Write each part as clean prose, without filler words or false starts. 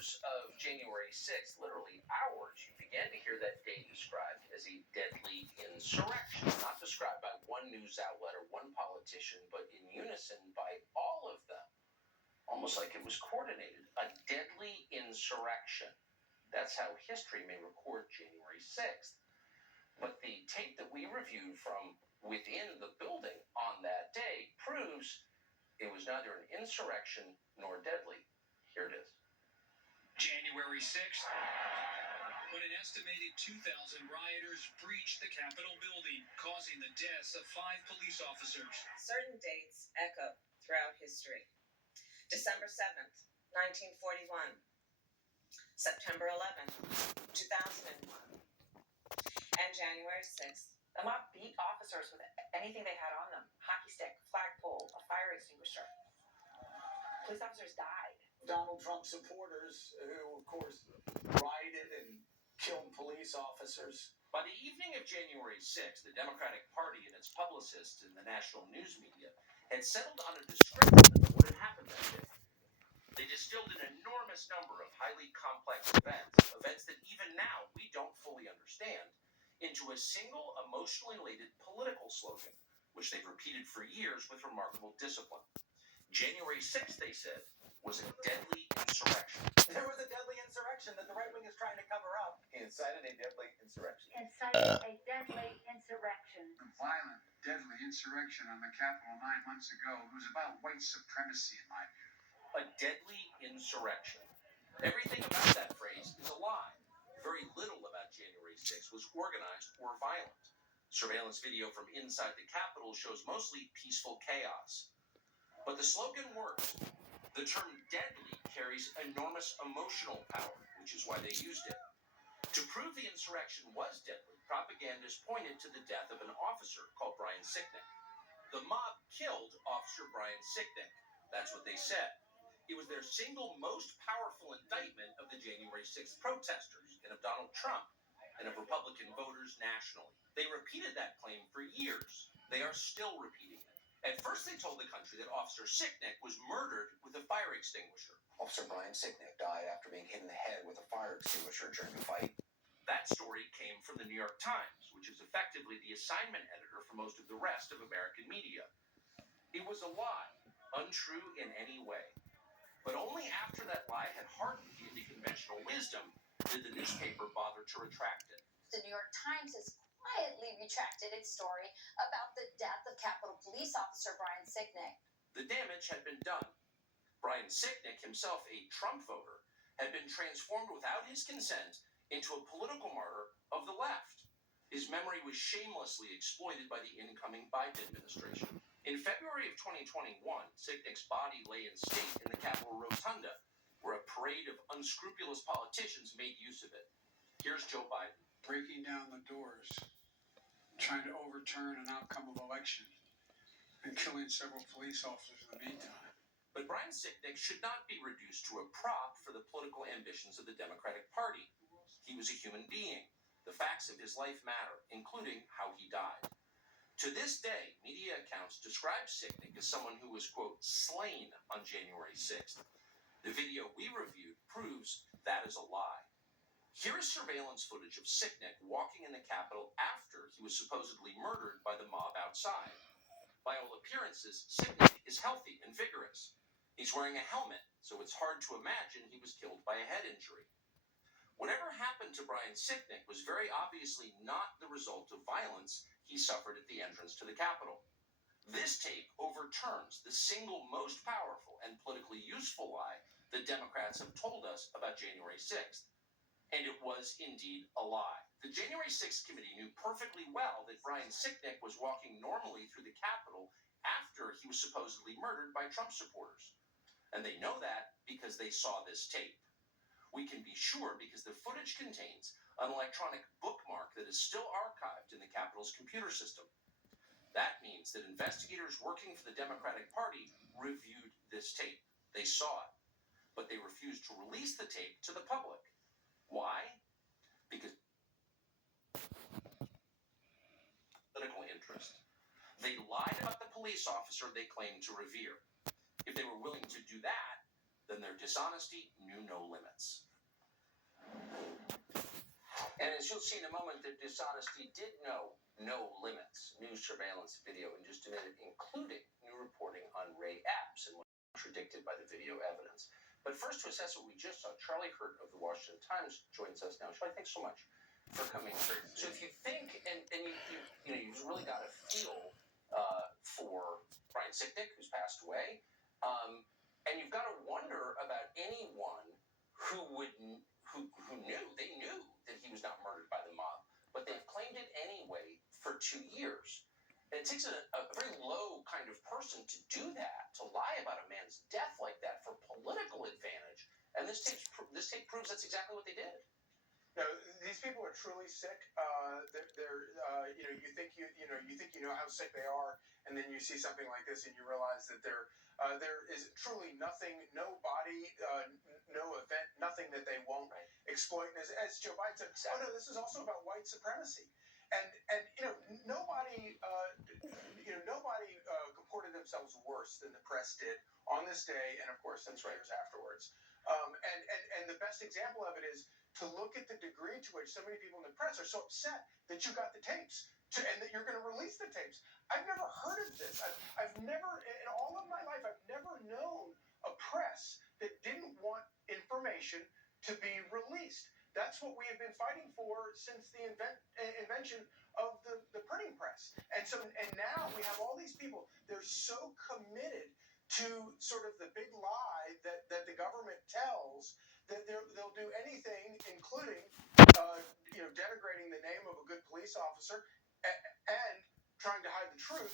hours of January 6th, literally hours, you began to hear that day described as a deadly insurrection, not described by one news outlet or one politician, but in unison by all of them, almost like it was coordinated. A deadly insurrection. That's how history may record January 6th. But the tape that we reviewed from within the building on that day proves it was neither an insurrection nor deadly. Here it is. January 6th, when an estimated 2,000 rioters breached the Capitol building, causing the deaths of 5 police officers. Certain dates echo throughout history. December 7th, 1941. September 11th, 2001. And January 6th. The mob beat officers with anything they had on them. Hockey stick, flagpole, a fire extinguisher. Police officers died. Donald Trump supporters who, of course, rioted and killed police officers. By the evening of January 6th, the Democratic Party and its publicists in the national news media had settled on a description of what had happened that day. They distilled an enormous number of highly complex events that even now we don't fully understand, into a single emotionally elated political slogan, which they've repeated for years with remarkable discipline. January 6th, they said, was a deadly insurrection. There was a deadly insurrection that the right wing is trying to cover up. He incited a deadly insurrection. Incited a deadly insurrection. The violent, deadly insurrection on the Capitol 9 months ago was about white supremacy, in my view. A deadly insurrection. Everything about that phrase is a lie. Very little about January 6th was organized or violent. Surveillance video from inside the Capitol shows mostly peaceful chaos. But the slogan works. The term deadly carries enormous emotional power, which is why they used it. To prove the insurrection was deadly, propagandists pointed to the death of an officer called Brian Sicknick. The mob killed Officer Brian Sicknick. That's what they said. It was their single most powerful indictment of the January 6th protesters and of Donald Trump and of Republican voters nationally. They repeated that claim for years. They are still repeating it. At first, they told the country that Officer Sicknick was murdered with a fire extinguisher. Officer Brian Sicknick died after being hit in the head with a fire extinguisher during a fight. That story came from the New York Times, which is effectively the assignment editor for most of the rest of American media. It was a lie, untrue in any way. But only after that lie had hardened into conventional wisdom did the newspaper bother to retract it. The New York Times has quietly retracted its story about the death of Capitol Police Officer Brian Sicknick. The damage had been done. Brian Sicknick, himself a Trump voter, had been transformed without his consent into a political martyr of the left. His memory was shamelessly exploited by the incoming Biden administration. In February of 2021, Sicknick's body lay in state in the Capitol Rotunda, where a parade of unscrupulous politicians made use of it. Here's Joe Biden. Breaking down the doors, trying to overturn an outcome of election, and killing several police officers in the meantime. But Brian Sicknick should not be reduced to a prop for the political ambitions of the Democratic Party. He was a human being. The facts of his life matter, including how he died. To this day, media accounts describe Sicknick as someone who was, quote, slain on January 6th. The video we reviewed proves that is a lie. Here is surveillance footage of Sicknick walking in the Capitol after he was supposedly murdered by the mob outside. By all appearances, Sicknick is healthy and vigorous. He's wearing a helmet, so it's hard to imagine he was killed by a head injury. Whatever happened to Brian Sicknick was very obviously not the result of violence he suffered at the entrance to the Capitol. This tape overturns the single most powerful and politically useful lie the Democrats have told us about January 6th. And it was indeed a lie. The January 6th committee knew perfectly well that Brian Sicknick was walking normally through the Capitol after he was supposedly murdered by Trump supporters. And they know that because they saw this tape. We can be sure because the footage contains an electronic bookmark that is still archived in the Capitol's computer system. That means that investigators working for the Democratic Party reviewed this tape. They saw it, but they refused to release the tape to the public. Why? Because political interest. They lied about the police officer they claimed to revere. If they were willing to do that, then their dishonesty knew no limits. And as you'll see in a moment, their dishonesty did know no limits. New surveillance video in just a minute, including new reporting on Ray Epps and what contradicted by the video evidence. But first, to assess what we just saw, Charlie Hurt of the Washington Times joins us now. Charlie, thanks so much for coming through. So if you think, and you've really got a feel for Brian Sicknick, who's passed away, and you've got to wonder about anyone who knew that he was not murdered by the mob, but they've claimed it anyway for 2 years. And it takes a very low kind of person to do that, to lie about a man's death like that for political advantage. And this tape proves that's exactly what they did. No, these people are truly sick. You think you know how sick they are, and then you see something like this, and you realize that there is truly nothing, no body, no event, nothing that they won't exploit. And as Joe Biden said, oh no, this is also about white supremacy, and nobody comported themselves worse than the press did on this day, and of course, in years afterwards. And the best example of it is to look at the degree to which so many people in the press are so upset that you got the tapes and that you're going to release the tapes. I've never heard of this. I've never, in all of my life, I've never known a press that didn't want information to be released. That's what we have been fighting for since the invention of the printing press. And now we have all these people. They're so committed to sort of the big lie that the government tells that they'll do anything, including denigrating the name of a good police officer and trying to hide the truth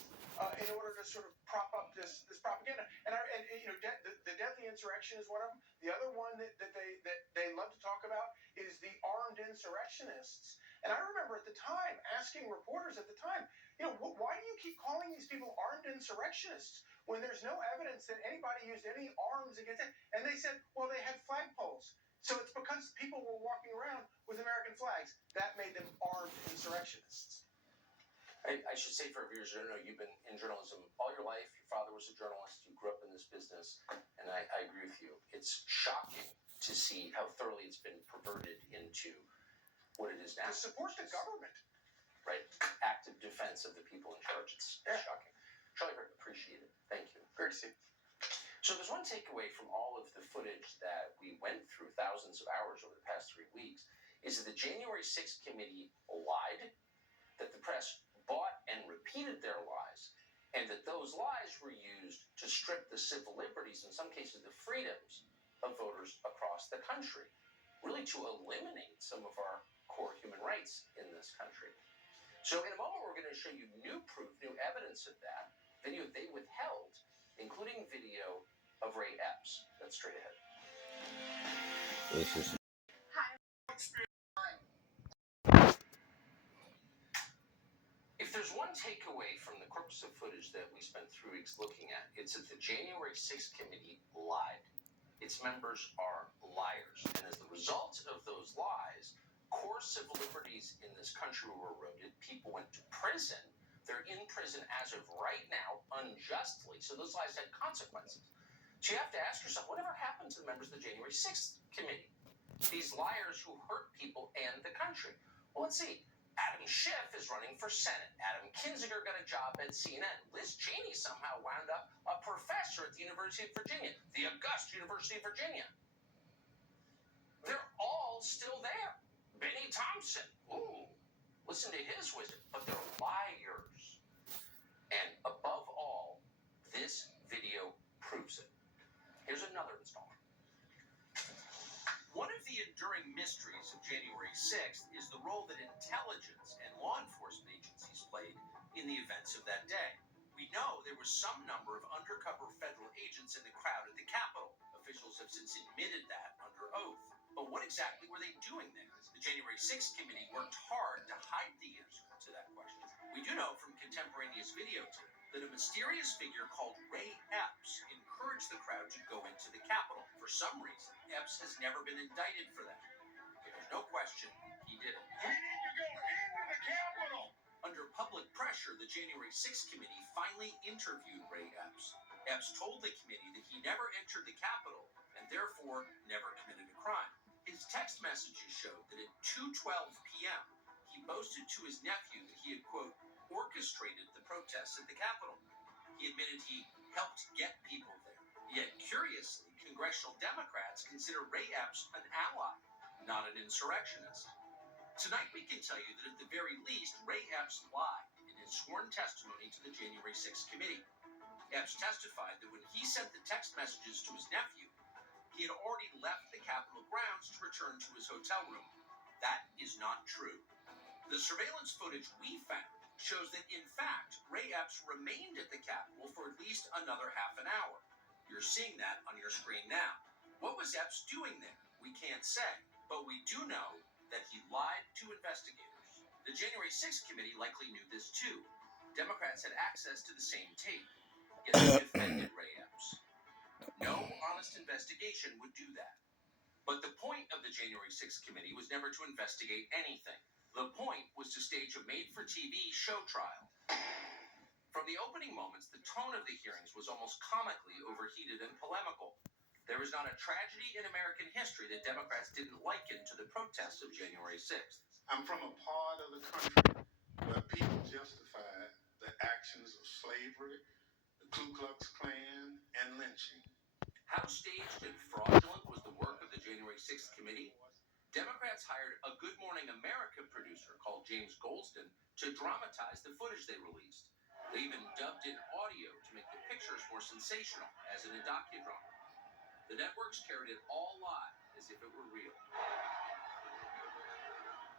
in order to sort of prop up this propaganda. The deadly insurrection is one of them. The other one that they love to talk about is the armed insurrectionists. And I remember at the time asking reporters at the time, why do you keep calling these people armed insurrectionists when there's no evidence that anybody used any arms against it? And they said, well, they had flagpoles. So it's because people were walking around with American flags. That made them armed insurrectionists. I should say for viewers who don't know, you've been in journalism all your life. Your father was a journalist. You grew up in this business. And I agree with you. It's shocking to see how thoroughly it's been perverted into what it is now. To support the government. Right. Active defense of the people in charge. It's shocking. Charlie Hurt, appreciate it. Thank you. Great to see you. So there's one takeaway from all of the footage that we went through thousands of hours over the past 3 weeks is that the January 6th committee lied, that the press bought and repeated their lies, and that those lies were used to strip the civil liberties, in some cases the freedoms, of voters across the country, really to eliminate some of our core human rights in this country. So in a moment, we're going to show you new proof, new evidence of that, video they withheld, including video of Ray Epps. That's straight ahead. If there's one takeaway from the corpus of footage that we spent 3 weeks looking at, it's that the January 6th committee lied. Its members are liars. And as the result of those lies, core civil liberties in this country were eroded. People went to prison. They're in prison as of right now, unjustly. So those lies had consequences. So you have to ask yourself, whatever happened to the members of the January 6th committee? These liars who hurt people and the country. Well, let's see. Adam Schiff is running for Senate. Adam Kinzinger got a job at CNN. Liz Cheney somehow wound up a professor at the University of Virginia, the august University of Virginia. They're all still there. Benny Thompson. Ooh, listen to his wisdom. But they're liars. And above all, this video proves it. Here's another installment. One of the enduring mysteries of January 6th is the role that intelligence and law enforcement agencies played in the events of that day. We know there was some number of undercover federal agents in the crowd at the Capitol. Officials have since admitted that under oath. But what exactly were they doing there? The January 6th committee worked hard to hide the answer to that question. We do know from contemporaneous videotape that a mysterious figure called Ray Epps encouraged the crowd to go into the Capitol. For some reason, Epps has never been indicted for that. There's no question he did it. We need to go into the Capitol! Under public pressure, the January 6th committee finally interviewed Ray Epps. Epps told the committee that he never entered the Capitol and therefore never committed a crime. His text messages showed that at 2:12 p.m., he boasted to his nephew that he had, quote, orchestrated the protests at the Capitol. He admitted he helped get people there. Yet, curiously, congressional Democrats consider Ray Epps an ally, not an insurrectionist. Tonight, we can tell you that at the very least, Ray Epps lied in his sworn testimony to the January 6th committee. Epps testified that when he sent the text messages to his nephew, he had already left the Capitol grounds to return to his hotel room. That is not true. The surveillance footage we found shows that, in fact, Ray Epps remained at the Capitol for at least another half an hour. You're seeing that on your screen now. What was Epps doing there? We can't say, but we do know that he lied to investigators. The January 6th committee likely knew this too. Democrats had access to the same tape, yet they defended Ray Epps. No honest investigation would do that. But the point of the January 6th committee was never to investigate anything. The point was to stage a made-for-TV show trial. From the opening moments, the tone of the hearings was almost comically overheated and polemical. There is not a tragedy in American history that Democrats didn't liken to the protests of January 6th. I'm from a part of the country where people justified the actions of slavery, the Ku Klux Klan, and lynching. How staged and fraudulent was the work of the January 6th committee? Democrats hired a Good Morning America producer called James Goldston to dramatize the footage they released. They even dubbed in audio to make the pictures more sensational, as in a docudrama. The networks carried it all live, as if it were real.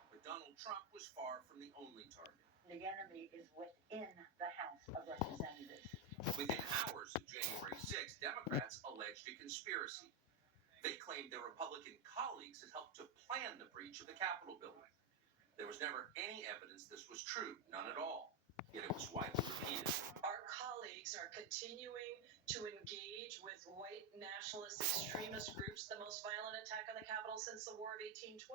But Donald Trump was far from the only target. The enemy is within the House of Representatives. Within hours of January 6th, Democrats alleged a conspiracy. They claimed their Republican colleagues had helped to plan the breach of the Capitol building. There was never any evidence this was true, none at all. Yet it was widely repeated. Our colleagues are continuing to engage with white nationalist extremist groups, the most violent attack on the Capitol since the War of 1812.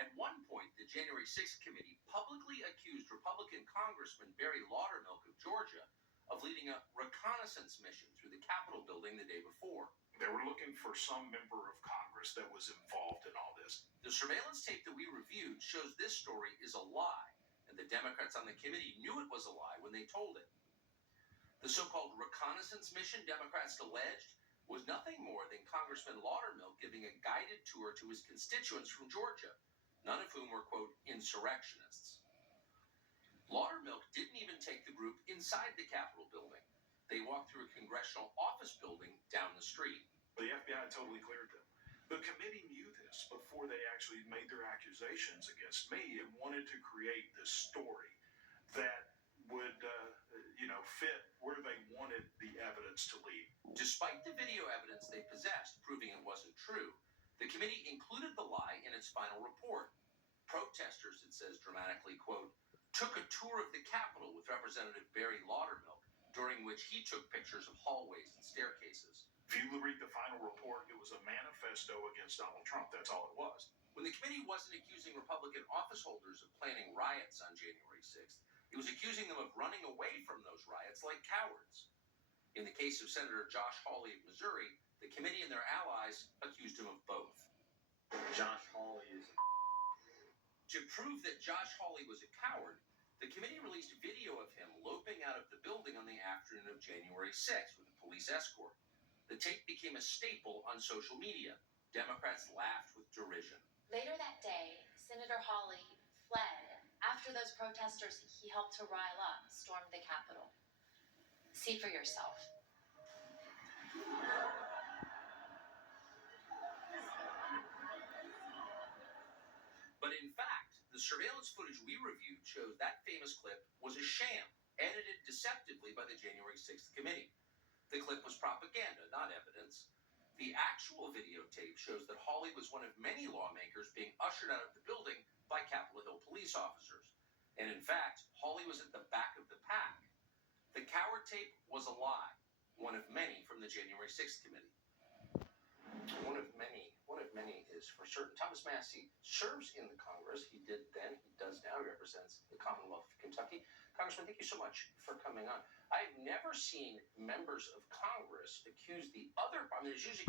At one point, the January 6th committee publicly accused Republican Congressman Barry Laudermilk of Georgia of leading a reconnaissance mission through the Capitol building the day before. They were looking for some member of Congress that was involved in all this. The surveillance tape that we reviewed shows this story is a lie, and the Democrats on the committee knew it was a lie when they told it. The so-called reconnaissance mission Democrats alleged was nothing more than Congressman Laudermilk giving a guided tour to his constituents from Georgia, none of whom were, quote, insurrectionists. Laudermilk didn't even take the group inside the Capitol building. They walked through a congressional office building down the street. The FBI totally cleared them. The committee knew this before they actually made their accusations against me and wanted to create this story that would, fit where they wanted the evidence to lead. Despite the video evidence they possessed proving it wasn't true, the committee included the lie in its final report. Protesters, it says dramatically, quote, took a tour of the Capitol with Representative Barry Laudermilk, during which he took pictures of hallways and staircases. If you read the final report, it was a manifesto against Donald Trump. That's all it was. When the committee wasn't accusing Republican office holders of planning riots on January 6th, it was accusing them of running away from those riots like cowards. In the case of Senator Josh Hawley of Missouri, the committee and their allies accused him of both. Josh Hawley is... To prove that Josh Hawley was a coward, the committee released video of him loping out of the building on the afternoon of January 6th with a police escort. The tape became a staple on social media. Democrats laughed with derision. Later that day, Senator Hawley fled after those protesters he helped to rile up stormed the Capitol. See for yourself. But in fact, the surveillance footage we reviewed shows that famous clip was a sham, edited deceptively by the January 6th committee. The clip was propaganda, not evidence. The actual videotape shows that Hawley was one of many lawmakers being ushered out of the building by Capitol Hill police officers. And in fact, Hawley was at the back of the pack. The coward tape was a lie, one of many from the January 6th committee. One of many is for certain. Thomas Massey serves in the Congress. He did then, he does now. He represents the Commonwealth of Kentucky. Congressman, thank you so much for coming on. I've never seen members of Congress accuse the other, I mean, there's usually